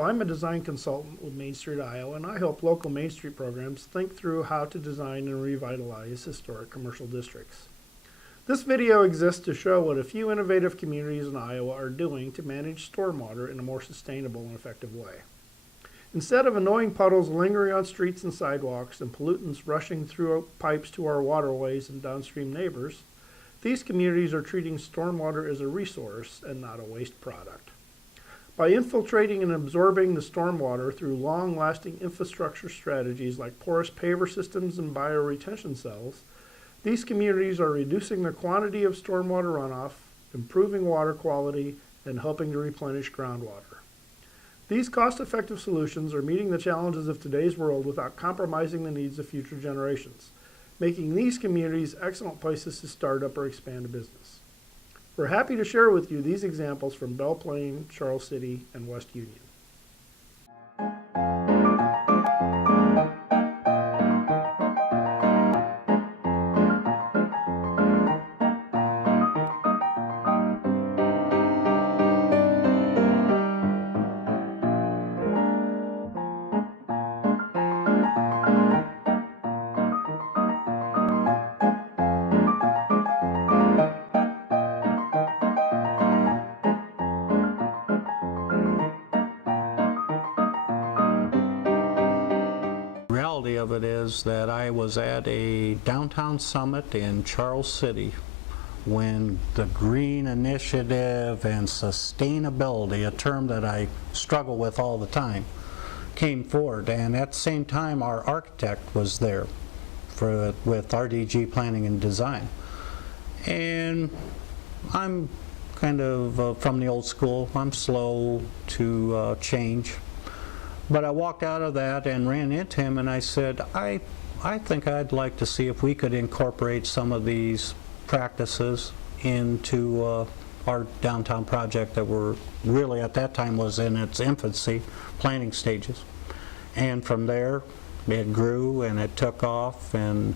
Hello, I'm a design consultant with Main Street, Iowa, and I help local Main Street programs think through how to design and revitalize historic commercial districts. This video exists to show what a few innovative communities in Iowa are doing to manage stormwater in a more sustainable and effective way. Instead of annoying puddles lingering on streets and sidewalks and pollutants rushing through pipes to our waterways and downstream neighbors, these communities are treating stormwater as a resource and not a waste product. By infiltrating and absorbing the stormwater through long-lasting infrastructure strategies like porous paver systems and bioretention cells, these communities are reducing the quantity of stormwater runoff, improving water quality, and helping to replenish groundwater. These cost-effective solutions are meeting the challenges of today's world without compromising the needs of future generations, making these communities excellent places to start up or expand a business. We're happy to share with you these examples from Belle Plaine, Charles City, and West Union. Reality of it is that I was at a downtown summit in Charles City when the green initiative and sustainability, a term that I struggle with all the time, came forward, and at the same time our architect was there with RDG Planning and Design. And I'm kind of from the old school. I'm slow to change. But I walked out of that and ran into him and I said, I think I'd like to see if we could incorporate some of these practices into our downtown project that were really at that time was in its infancy, planning stages. And from there it grew and it took off, and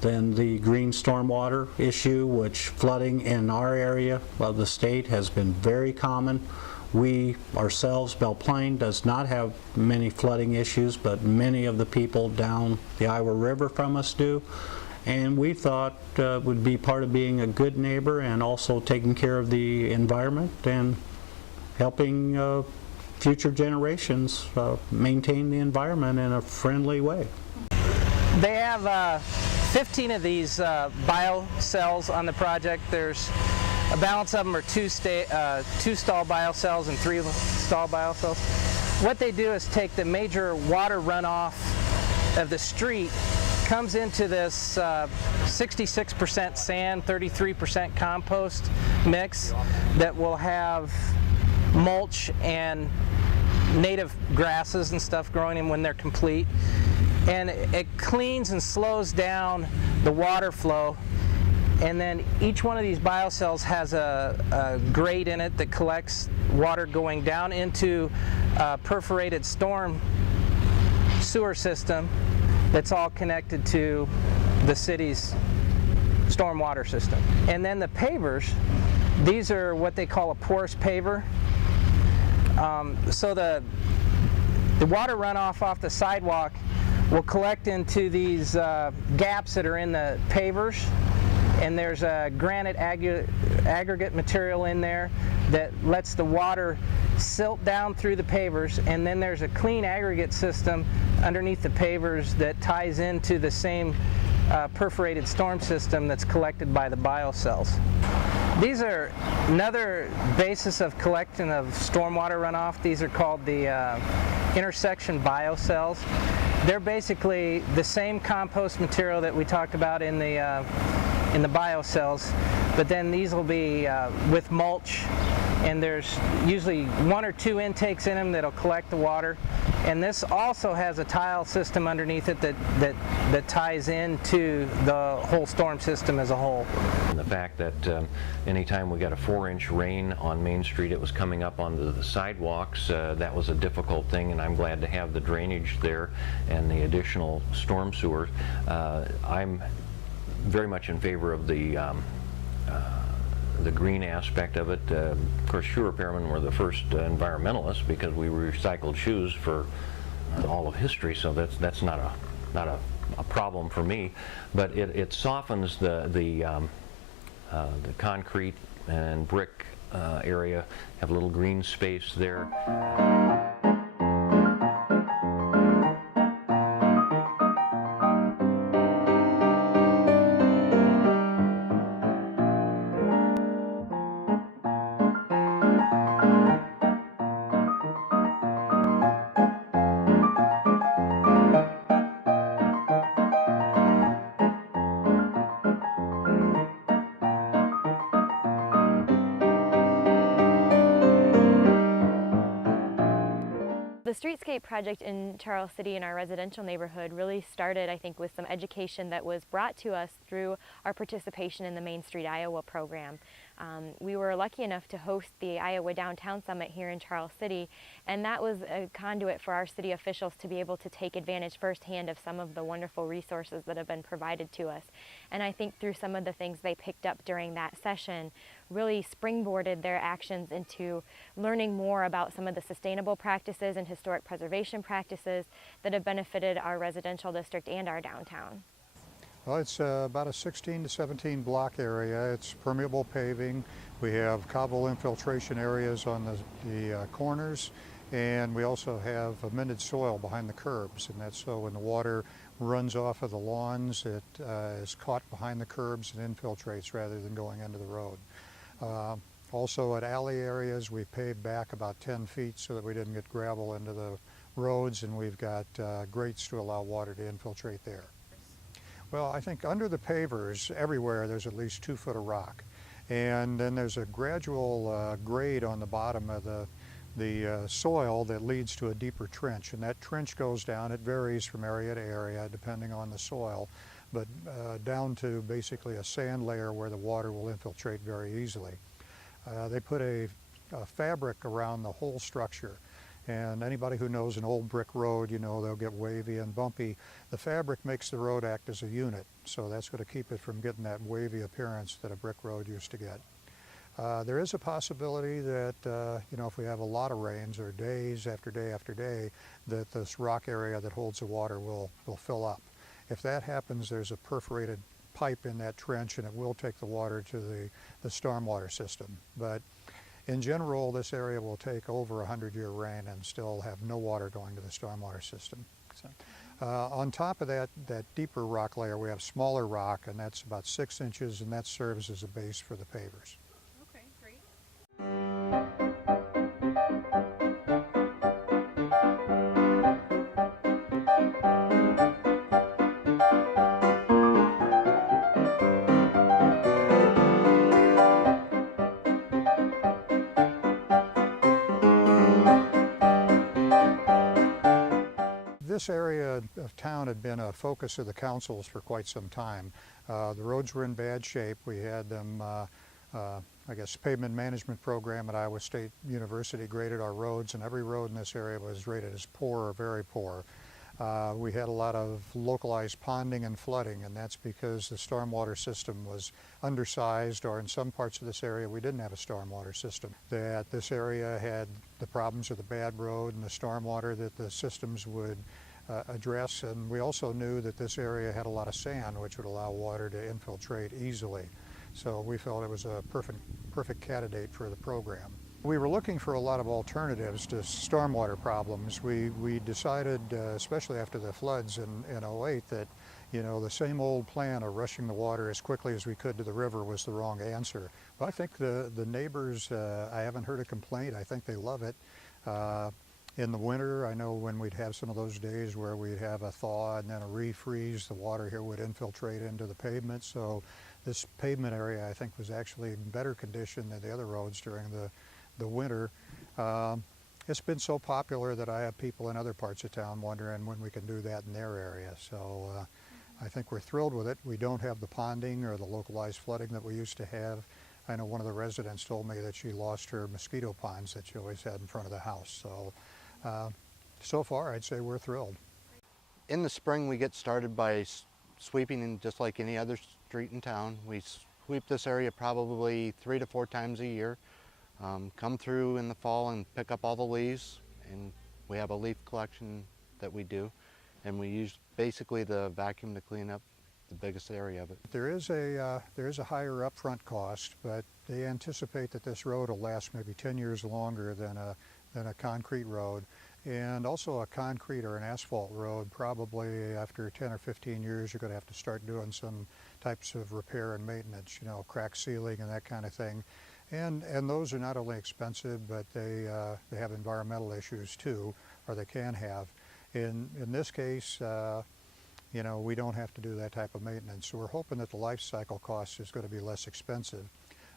then the green stormwater issue, which flooding in our area of the state has been very common. We ourselves, Belle Plaine, does not have many flooding issues, but many of the people down the Iowa River from us do. And we thought would be part of being a good neighbor and also taking care of the environment and helping future generations maintain the environment in a friendly way. They have 15 of these biocells on the project. There's a balance of them are two stall biocells and 3 stall biocells. What they do is take the major water runoff of the street, comes into this 66% sand, 33% compost mix that will have mulch and native grasses and stuff growing in when they're complete. And it cleans and slows down the water flow. And then each one of these biocells has a grate in it that collects water going down into a perforated storm sewer system that's all connected to the city's stormwater system. And then the pavers, these are what they call a porous paver. So the water runoff off the sidewalk will collect into these gaps that are in the pavers. And there's a granite aggregate material in there that lets the water silt down through the pavers, and then there's a clean aggregate system underneath the pavers that ties into the same perforated storm system that's collected by the biocells. These are another basis of collection of stormwater runoff. These are called the intersection biocells. They're basically the same compost material that we talked about in the biocells, but then these will be with mulch, and there's usually 1 or 2 intakes in them that'll collect the water. And this also has a tile system underneath it that ties into the whole storm system as a whole. And the fact that anytime we got a 4-inch rain on Main Street, it was coming up onto the sidewalks. That was a difficult thing, and I'm glad to have the drainage there and the additional storm sewer. I'm very much in favor of the the green aspect of it. Of course, shoe repairmen were the first environmentalists because we recycled shoes for all of history, so that's not a problem for me. But it softens the concrete and brick area, have a little green space there. The streetscape project in Charles City in our residential neighborhood really started, I think, with some education that was brought to us through our participation in the Main Street Iowa program. We were lucky enough to host the Iowa Downtown Summit here in Charles City, and that was a conduit for our city officials to be able to take advantage firsthand of some of the wonderful resources that have been provided to us. And I think through some of the things they picked up during that session really springboarded their actions into learning more about some of the sustainable practices and historic preservation practices that have benefited our residential district and our downtown. Well, it's about a 16 to 17 block area. It's permeable paving. We have cobble infiltration areas on the corners, and we also have amended soil behind the curbs, and that's so when the water runs off of the lawns, it is caught behind the curbs and infiltrates rather than going into the road. Also at alley areas, we paved back about 10 feet so that we didn't get gravel into the roads, and we've got grates to allow water to infiltrate there. Well, I think under the pavers, everywhere, there's at least 2 foot of rock. And then there's a gradual grade on the bottom of the soil that leads to a deeper trench. And that trench goes down. It varies from area to area depending on the soil, but down to basically a sand layer where the water will infiltrate very easily. They put a fabric around the whole structure. And anybody who knows an old brick road, you know they'll get wavy and bumpy. The fabric makes the road act as a unit, so that's going to keep it from getting that wavy appearance that a brick road used to get. There is a possibility that, if we have a lot of rains or days after day after day, that this rock area that holds the water will fill up. If that happens, there's a perforated pipe in that trench and it will take the water to the stormwater system. But in general, this area will take over a 100-year rain and still have no water going to the stormwater system. So, on top of that deeper rock layer, we have smaller rock, and that's about 6 inches, and that serves as a base for the pavers. Okay, great. This area of town had been a focus of the councils for quite some time. The roads were in bad shape. We had them, pavement management program at Iowa State University graded our roads, and every road in this area was rated as poor or very poor. We had a lot of localized ponding and flooding, and that's because the stormwater system was undersized, or in some parts of this area we didn't have a stormwater system. That this area had the problems of the bad road and the stormwater that the systems would address, and we also knew that this area had a lot of sand which would allow water to infiltrate easily. So we felt it was a perfect candidate for the program. We were looking for a lot of alternatives to stormwater problems. We decided, especially after the floods in '08, that the same old plan of rushing the water as quickly as we could to the river was the wrong answer. But I think the neighbors, I haven't heard a complaint. I think they love it. In the winter, I know when we'd have some of those days where we'd have a thaw and then a refreeze, the water here would infiltrate into the pavement. So this pavement area, I think, was actually in better condition than the other roads during the winter. It's been so popular that I have people in other parts of town wondering when we can do that in their area. So I think we're thrilled with it. We don't have the ponding or the localized flooding that we used to have. I know one of the residents told me that she lost her mosquito ponds that she always had in front of the house. So far, I'd say we're thrilled. In the spring, we get started by sweeping, and just like any other street in town, we sweep this area probably 3 to 4 times a year. Come through in the fall and pick up all the leaves, and we have a leaf collection that we do, and we use basically the vacuum to clean up the biggest area of it. There is a higher upfront cost, but they anticipate that this road will last maybe 10 years longer than a concrete road. And also a concrete or an asphalt road, probably after 10 or 15 years, you're going to have to start doing some types of repair and maintenance, you know, crack sealing and that kind of thing. And those are not only expensive, but they have environmental issues too, or they can have. In this case, you know, we don't have to do that type of maintenance. So we're hoping that the life cycle cost is going to be less expensive.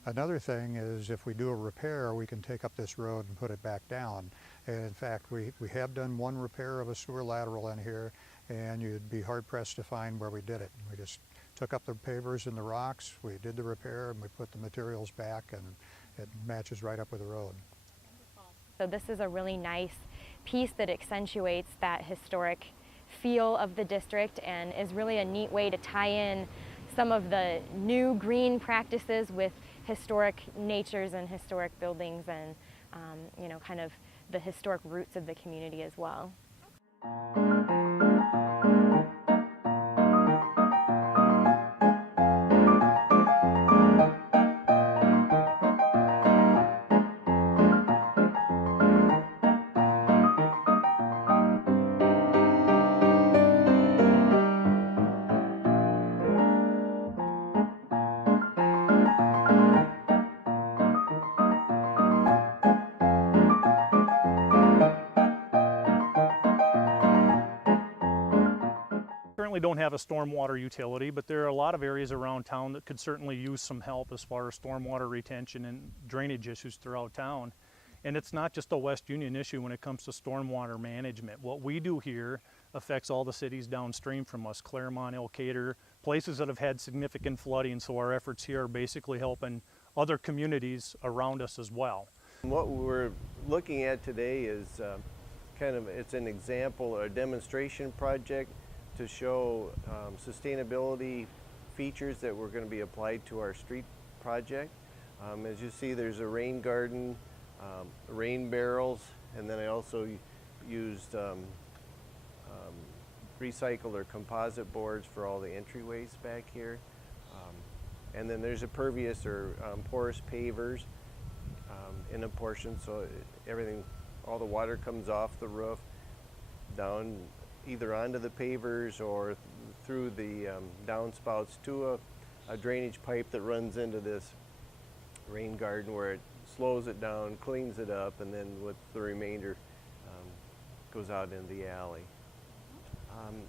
Another thing is if we do a repair, we can take up this road and put it back down. And in fact, we have done one repair of a sewer lateral in here, and you'd be hard-pressed to find where we did it. We just took up the pavers and the rocks, we did the repair, and we put the materials back, and it matches right up with the road. So this is a really nice piece that accentuates that historic feel of the district and is really a neat way to tie in some of the new green practices with historic natures and historic buildings and you know, kind of the historic roots of the community as well. Currently don't have a stormwater utility, but there are a lot of areas around town that could certainly use some help as far as stormwater retention and drainage issues throughout town. And it's not just a West Union issue when it comes to stormwater management. What we do here affects all the cities downstream from us, Claremont, Elkader, places that have had significant flooding, so our efforts here are basically helping other communities around us as well. What we're looking at today is it's an example or a demonstration project to show sustainability features that were going to be applied to our street project. As you see, there's a rain garden, rain barrels, and then I also used recycled or composite boards for all the entryways back here. And then there's a pervious or porous pavers in a portion, so everything, all the water comes off the roof down either onto the pavers or through the downspouts to a drainage pipe that runs into this rain garden where it slows it down, cleans it up, and then with the remainder goes out into the alley.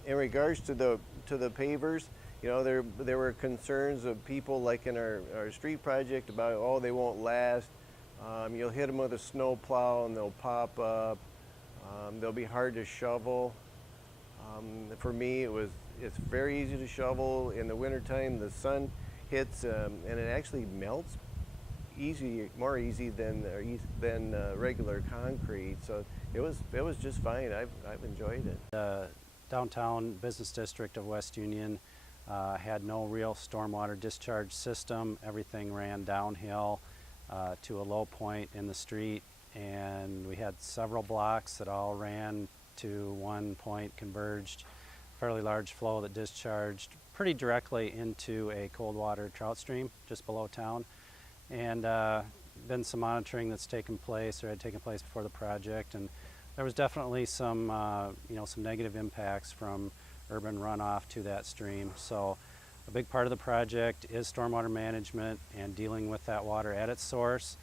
In regards to the pavers, you know, there were concerns of people like in our street project about, oh, they won't last. You'll hit them with a snow plow and they'll pop up. They'll be hard to shovel. For me, it's very easy to shovel. In the wintertime, the sun hits and it actually melts more easy than regular concrete. So it was just fine. I've enjoyed it. The downtown business district of West Union had no real stormwater discharge system. Everything ran downhill to a low point in the street, and we had several blocks that all ran to one point, converged, fairly large flow that discharged pretty directly into a cold water trout stream just below town. And been some monitoring that's taken place or had taken place before the project, and there was definitely some some negative impacts from urban runoff to that stream. So a big part of the project is stormwater management and dealing with that water at its source.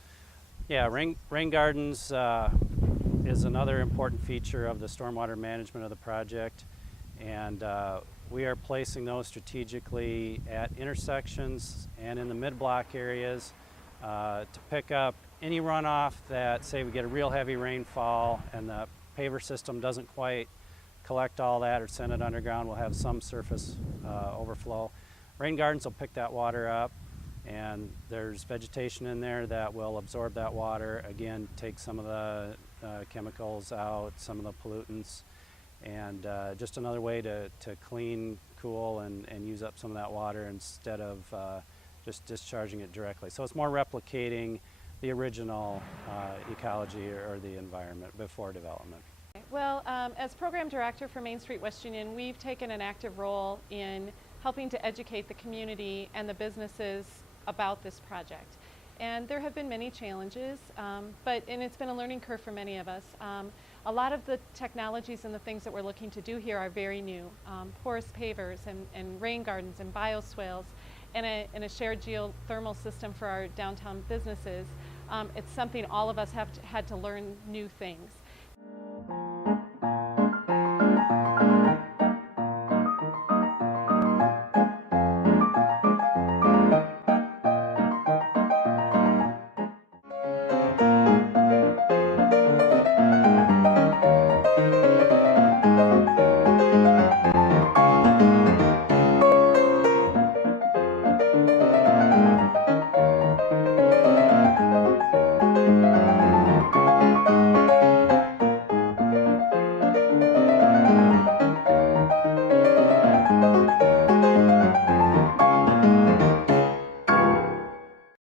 Yeah, rain gardens is another important feature of the stormwater management of the project, and we are placing those strategically at intersections and in the mid-block areas to pick up any runoff that, say we get a real heavy rainfall and the paver system doesn't quite collect all that or send it underground, we'll have some surface overflow. Rain gardens will pick that water up, and there's vegetation in there that will absorb that water, again take some of the chemicals out, some of the pollutants, and just another way to clean, cool, and use up some of that water instead of just discharging it directly. So it's more replicating the original ecology or the environment before development. Well, as program director for Main Street West Union, we've taken an active role in helping to educate the community and the businesses about this project. And there have been many challenges, and it's been a learning curve for many of us. A lot of the technologies and the things that we're looking to do here are very new. Porous pavers and rain gardens and bioswales and a shared geothermal system for our downtown businesses. It's something all of us have had to learn new things.